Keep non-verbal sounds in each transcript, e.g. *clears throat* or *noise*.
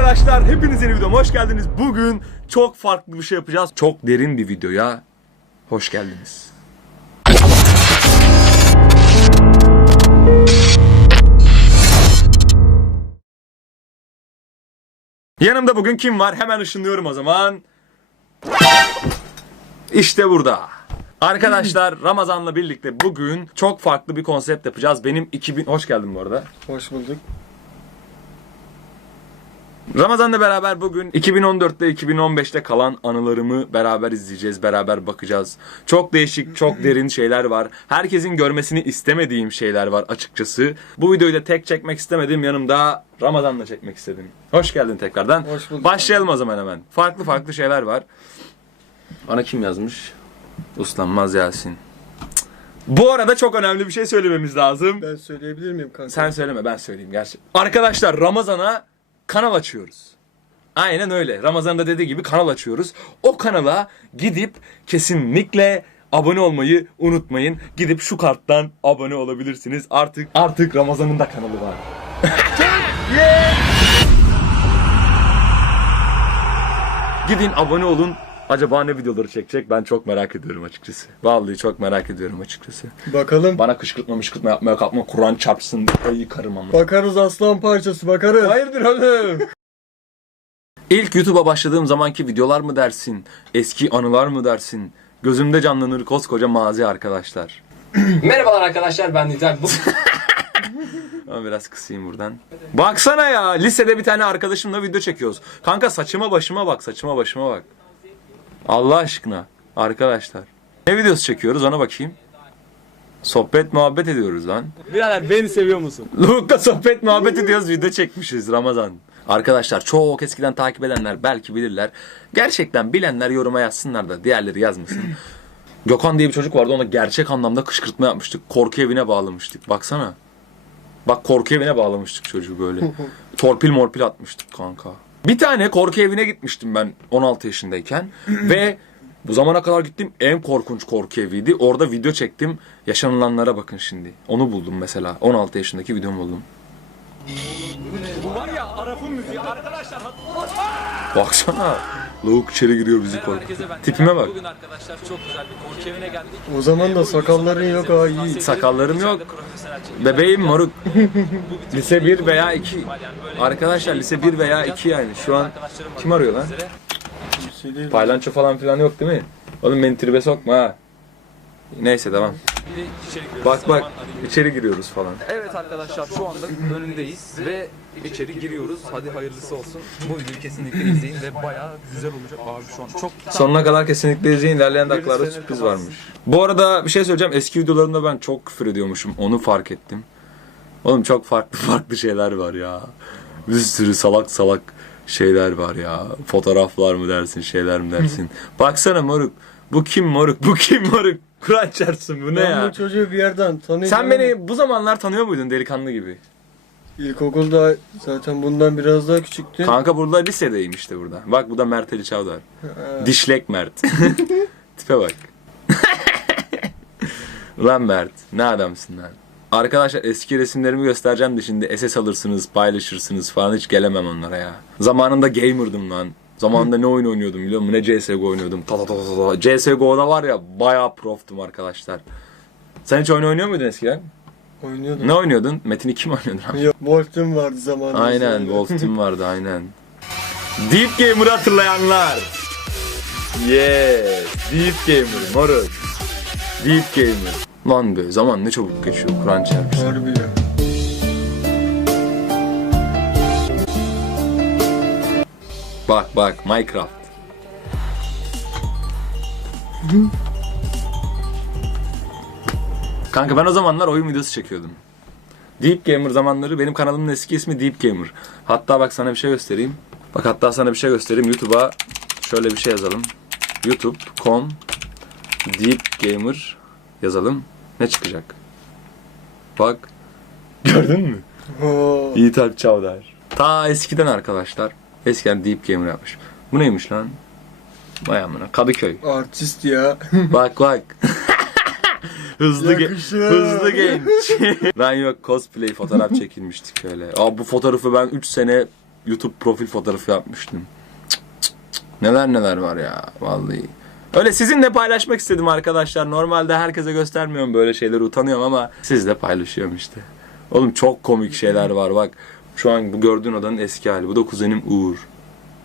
arkadaşlar, hepiniz yeni videoma hoş geldiniz. Bugün çok farklı bir şey yapacağız. Çok derin bir videoya hoş geldiniz. Yanımda bugün kim var? Hemen ışınlıyorum o zaman. İşte burada. Arkadaşlar *laughs* Ramazan'la birlikte bugün çok farklı bir konsept yapacağız. Benim 2000... Hoş geldin bu arada. Hoş bulduk. Ramazan'la beraber bugün 2014'te 2015'te kalan anılarımı beraber izleyeceğiz, beraber bakacağız. Çok değişik, çok derin şeyler var. Herkesin görmesini istemediğim şeyler var açıkçası. Bu videoyu da tek çekmek istemedim. Yanımda Ramazan'la çekmek istedim. Hoş geldin tekrardan. Hoş bulduk. Başlayalım o zaman hemen. Farklı farklı şeyler var. Bana kim yazmış? Uslanmaz Yasin. Bu arada çok önemli bir şey söylememiz lazım. Ben söyleyebilir miyim kanka? Sen söyleme ben söyleyeyim gerçi. Arkadaşlar Ramazan'a kanal açıyoruz. Aynen öyle. Ramazan'da dediği gibi kanal açıyoruz. O kanala gidip kesinlikle abone olmayı unutmayın. Gidip şu karttan abone olabilirsiniz. Artık artık Ramazan'ın da kanalı var. *laughs* Gidin abone olun. Acaba ne videoları çekecek? Ben çok merak ediyorum açıkçası. Vallahi çok merak ediyorum açıkçası. Bakalım. Bana kışkırtma mışkırtma yapmaya kalkma. Kur'an çarpsın diye yıkarım ama. Bakarız aslan parçası bakarız. Hayırdır oğlum? *laughs* İlk YouTube'a başladığım zamanki videolar mı dersin? Eski anılar mı dersin? Gözümde canlanır koskoca mazi arkadaşlar. *clears throat* Merhabalar arkadaşlar ben Nidal. Bu *laughs* Ama biraz kısayım buradan. Baksana ya lisede bir tane arkadaşımla video çekiyoruz. Kanka saçıma başıma bak saçıma başıma bak. Allah aşkına arkadaşlar. Ne videosu çekiyoruz ona bakayım. Sohbet muhabbet ediyoruz lan. Birader beni seviyor musun? Luka sohbet muhabbet ediyoruz video çekmişiz Ramazan. Arkadaşlar çok eskiden takip edenler belki bilirler. Gerçekten bilenler yoruma yazsınlar da diğerleri yazmasın. *clears throat* Gökhan diye bir çocuk vardı ona gerçek anlamda kışkırtma yapmıştık. Korku evine bağlamıştık. Baksana. Bak korku evine bağlamıştık çocuğu böyle. *laughs* Torpil morpil atmıştık kanka. Bir tane korku evine gitmiştim ben 16 yaşındayken. ve bu zamana kadar gittiğim en korkunç korku eviydi. Orada video çektim. Yaşanılanlara bakın şimdi. Onu buldum mesela. 16 yaşındaki videomu buldum. Bu var ya Arap'ın müziği arkadaşlar. Baksana. Lavuk içeri giriyor bizi korku. Tipime bak. Bugün arkadaşlar çok güzel bir korku evine geldik. O zaman da sakalların yok ha iyi. Sakallarım yok. Bebeğim moruk. *laughs* Lise 1 veya 2. Arkadaşlar lise 1 veya 2 yani. Şu an kim arıyor lan? Paylanço falan filan yok değil mi? Oğlum beni tribe sokma ha. Neyse tamam. Bak bak içeri giriyoruz falan. Evet arkadaşlar şu anda önündeyiz ve içeri giriyoruz. Hadi hayırlısı olsun. Bu videoyu kesinlikle izleyin ve bayağı güzel olacak abi şu an. Çok Sonuna kadar kesinlikle izleyin. İlerleyen dakikalarda sürpriz kafası. varmış. Bu arada bir şey söyleyeceğim. Eski videolarımda ben çok küfür ediyormuşum. Onu fark ettim. Oğlum çok farklı *laughs* farklı şeyler var ya. Bir sürü salak salak şeyler var ya. Fotoğraflar mı dersin, şeyler mi dersin. *laughs* Baksana moruk. Bu kim moruk? Bu kim moruk? Kur'an çarpsın bu ne Ben ya? bu çocuğu bir yerden tanıyorum. Sen beni bu zamanlar tanıyor muydun delikanlı gibi? İlkokulda zaten bundan biraz daha küçüktün. Kanka burada lisedeyim işte burada. Bak bu da Mert Ali Çavdar. Dişlek Mert. *laughs* Tipe bak. *laughs* Ulan Mert ne adamsın lan. Arkadaşlar eski resimlerimi göstereceğim de şimdi SS alırsınız, paylaşırsınız falan hiç gelemem onlara ya. Zamanında gamer'dım lan. Zamanında ne oyun oynuyordum biliyor musun? Ne CSGO oynuyordum. Ta ta ta ta ta. CSGO'da var ya bayağı proftum arkadaşlar. Sen hiç oyun oynuyor muydun eskiden? Oynuyordum. Ne oynuyordun? Metin 2 mi oynuyordun? Yok, Wolf'tum vardı zamanında. Aynen Wolf Team vardı *laughs* aynen. Deep Gamer'ı hatırlayanlar. Yes. Deep Gamer moruk. Deep Gamer. Lan be zaman ne çabuk geçiyor Kur'an çarpsın. Harbi ya. Bak bak Minecraft. Kanka ben o zamanlar oyun videosu çekiyordum. Deep Gamer zamanları benim kanalımın eski ismi Deep Gamer. Hatta bak sana bir şey göstereyim. Bak hatta sana bir şey göstereyim. YouTube'a şöyle bir şey yazalım. youtube.com Deep Gamer yazalım. Ne çıkacak? Bak. *laughs* Gördün mü? Oo. Yiğit Alp Çavdar. Ta eskiden arkadaşlar. Eskiden Deep Gamer yapmış. Bu neymiş lan? Vay amına. Kadıköy. Artist ya. *laughs* Bak bak. *laughs* hızlı ge- Yakışır. hızlı genç. *laughs* ben yok cosplay fotoğraf çekilmiştik öyle. Aa bu fotoğrafı ben 3 sene YouTube profil fotoğrafı yapmıştım. Cık, cık, cık. Neler neler var ya vallahi. Öyle sizinle paylaşmak istedim arkadaşlar. Normalde herkese göstermiyorum böyle şeyleri utanıyorum ama sizle paylaşıyorum işte. Oğlum çok komik şeyler var bak. Şu an bu gördüğün odanın eski hali. Bu da kuzenim Uğur.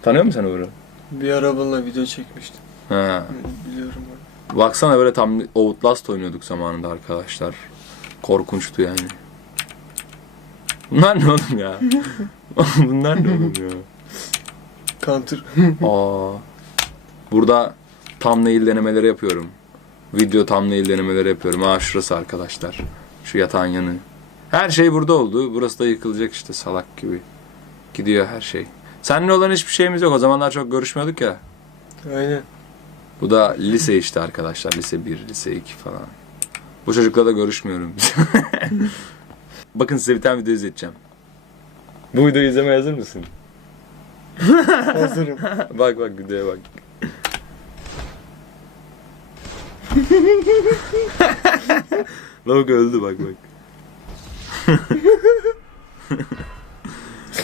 Tanıyor musun sen Uğur'u? Bir ara bununla video çekmiştim. Ha. Hı, Biliyorum ben. Baksana böyle tam Outlast oynuyorduk zamanında arkadaşlar. Korkunçtu yani. Bunlar ne oğlum ya? *laughs* Bunlar ne oğlum ya? Counter. Aa. Burada thumbnail denemeleri yapıyorum. Video thumbnail denemeleri yapıyorum. Aa şurası arkadaşlar. Şu yatağın yanı. Her şey burada oldu. Burası da yıkılacak işte salak gibi. Gidiyor her şey. Seninle olan hiçbir şeyimiz yok. O zamanlar çok görüşmüyorduk ya. Aynen. Bu da lise işte arkadaşlar. Lise 1, lise 2 falan. Bu çocukla da görüşmüyorum. *laughs* Bakın size bir tane video izleteceğim. Bu videoyu izlemeye hazır mısın? *laughs* Hazırım. *laughs* bak bak videoya bak. Lavuk öldü bak bak.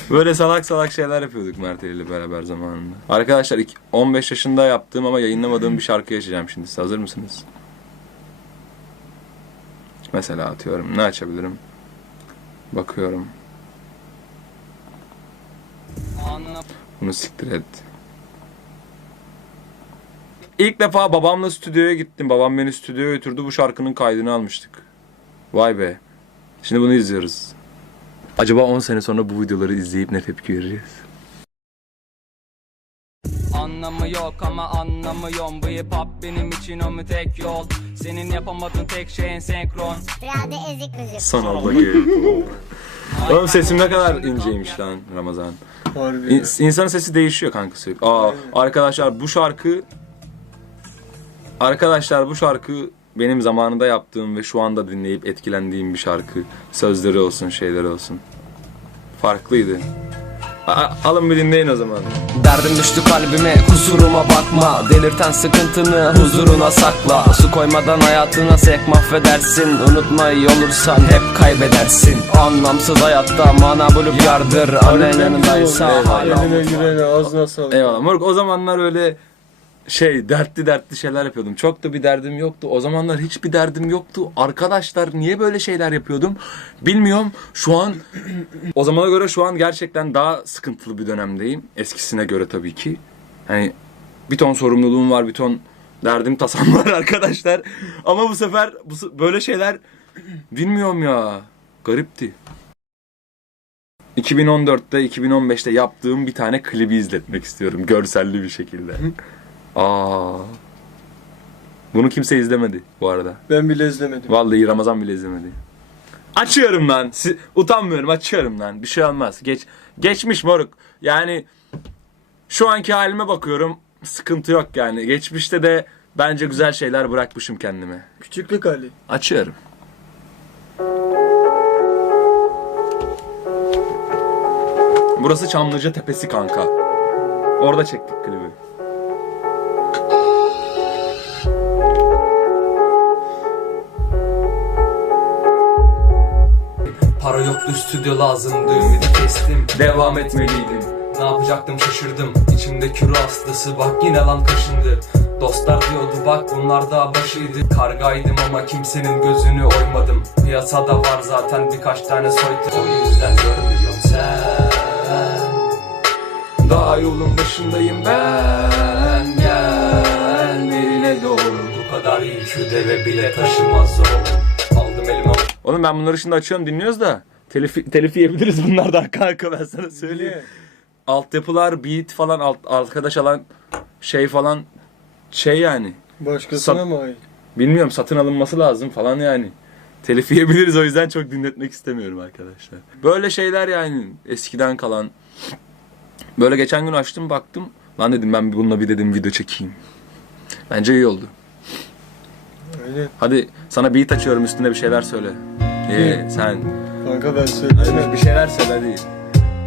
Böyle salak salak şeyler yapıyorduk Mert ile beraber zamanında. Arkadaşlar iki- 15 yaşında yaptığım ama yayınlamadığım bir şarkı yaşayacağım şimdi. Siz hazır mısınız? Mesela atıyorum. Ne açabilirim? Bakıyorum. Bunu siktir et. İlk defa babamla stüdyoya gittim. Babam beni stüdyoya götürdü. Bu şarkının kaydını almıştık. Vay be. Şimdi bunu izliyoruz. Acaba 10 sene sonra bu videoları izleyip ne tepki vereceğiz? Anlamı yok ama anlamıyorum Bu hip hop benim için o mu tek yol Senin yapamadığın tek şeyin senkron Biraz da ezik müzik. Son. Oğlum sesim ne kadar inceymiş lan Ramazan. Harbi. İn- insanın sesi değişiyor kanka sürekli. Aa, arkadaşlar bu şarkı Arkadaşlar bu şarkı benim zamanında yaptığım ve şu anda dinleyip etkilendiğim bir şarkı. Sözleri olsun, şeyleri olsun. Farklıydı. A- alın bir dinleyin o zaman. Derdim düştü kalbime kusuruma bakma Delirten sıkıntını huzuruna sakla Su koymadan hayatına sek mahvedersin Unutmayı olursan hep kaybedersin Anlamsız hayatta mana bulup yardır Annen yanındaysa hala Eline yüreğine ağzına sağlık. Eyvallah. Moruk o zamanlar öyle şey dertli dertli şeyler yapıyordum. Çok da bir derdim yoktu. O zamanlar hiçbir derdim yoktu. Arkadaşlar niye böyle şeyler yapıyordum? Bilmiyorum. Şu an *clears throat* o zamana göre şu an gerçekten daha sıkıntılı bir dönemdeyim. Eskisine göre tabii ki. Hani bir ton sorumluluğum var, bir ton derdim tasam *laughs* var arkadaşlar. Ama bu sefer bu, böyle şeyler *clears throat* bilmiyorum ya. Garipti. 2014'te 2015'te yaptığım bir tane klibi izletmek istiyorum görselli bir şekilde. *laughs* Aa. Bunu kimse izlemedi bu arada. Ben bile izlemedim. Vallahi Ramazan bile izlemedi. Açıyorum lan. Si- utanmıyorum açıyorum lan. Bir şey olmaz. Geç geçmiş moruk. Yani şu anki halime bakıyorum. Sıkıntı yok yani. Geçmişte de bence güzel şeyler bırakmışım kendime. Küçüklük hali. Açıyorum. Burası Çamlıca Tepesi kanka. Orada çektik klibi. Yoktu stüdyo lazımdı ümidi kestim. Devam etmeliydim. Ne yapacaktım şaşırdım. İçimdeki ruh hastası bak yine lan kaşındı. Dostlar diyordu bak bunlar da başıydı. Kargaydım ama kimsenin gözünü oymadım. Piyasada var zaten birkaç tane soytu O yüzden görmüyorum sen. Daha yolun başındayım ben. Gel nerine doğru. Bu kadar yükü deve bile taşımaz o Aldım elime. Oğlum ben bunları şimdi açıyorum dinliyoruz da telif, telif yiyebiliriz bunlardan *laughs* kanka ben sana söyleyeyim. Niye? Altyapılar, beat falan, alt, arkadaş alan şey falan şey yani. Başkasına Sat- mı ait? Bilmiyorum satın alınması lazım falan yani. Telif *laughs* yiyebiliriz o yüzden çok dinletmek istemiyorum arkadaşlar. Böyle şeyler yani eskiden kalan. Böyle geçen gün açtım baktım. Lan dedim ben bununla bir dedim video çekeyim. Bence iyi oldu. Aynen. Hadi sana beat açıyorum üstüne bir şeyler söyle. Ee, sen Kanka ben söyledim. bir şeyler söyle hadi.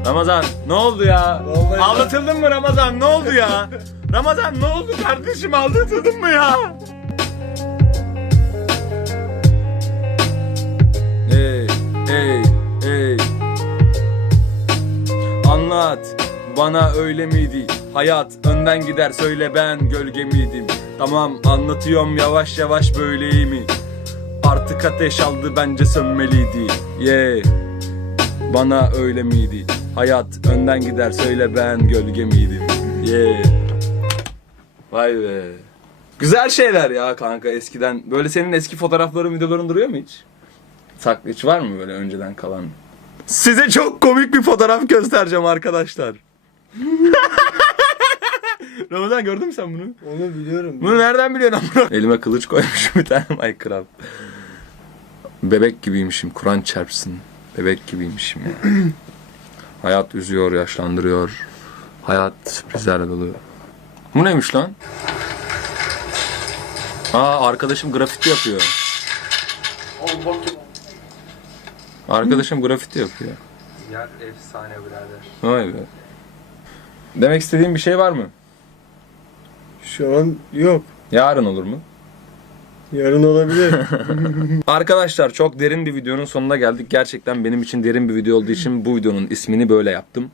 Ramazan ne oldu ya? Vallahi- Aldatıldın mı Ramazan ne oldu ya? Ramazan ne oldu kardeşim aldatıldın mı ya? Ey ey ey Anlat bana öyle miydi? Hayat önden gider söyle ben gölge miydim? Tamam anlatıyorum yavaş yavaş böyleyimi. Artık ateş aldı bence sönmeliydi. Yeah. Bana öyle miydi? Hayat önden gider söyle ben gölge miydim? Yeah. Vay be. Güzel şeyler ya kanka eskiden. Böyle senin eski fotoğrafların, videoların duruyor mu hiç? Saklı hiç var mı böyle önceden kalan? Size çok komik bir fotoğraf göstereceğim arkadaşlar. *laughs* Ramazan gördün mü sen bunu? Onu biliyorum. Bunu nereden biliyorsun amına? *laughs* Elime kılıç koymuşum bir tane Minecraft. Bebek gibiymişim. Kur'an çarpsın. Bebek gibiymişim ya. *clears throat* Hayat üzüyor, yaşlandırıyor. Hayat sürprizlerle dolu. Bu neymiş lan? Aa arkadaşım grafiti yapıyor. Arkadaşım grafiti yapıyor. Yer efsane birader. Vay be. Demek istediğin bir şey var mı? Şu an yok. Yarın olur mu? Yarın olabilir. *laughs* Arkadaşlar çok derin bir videonun sonuna geldik. Gerçekten benim için derin bir video olduğu için bu videonun ismini böyle yaptım.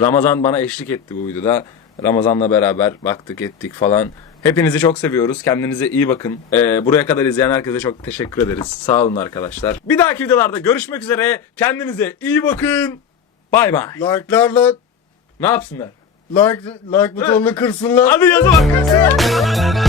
Ramazan bana eşlik etti bu videoda. Ramazan'la beraber baktık ettik falan. Hepinizi çok seviyoruz. Kendinize iyi bakın. Ee, buraya kadar izleyen herkese çok teşekkür ederiz. Sağ olun arkadaşlar. Bir dahaki videolarda görüşmek üzere. Kendinize iyi bakın. Bay bay. Like'larla Ne yapsınlar? like, like butonunu kırsınlar. Hadi yazı bak. *laughs*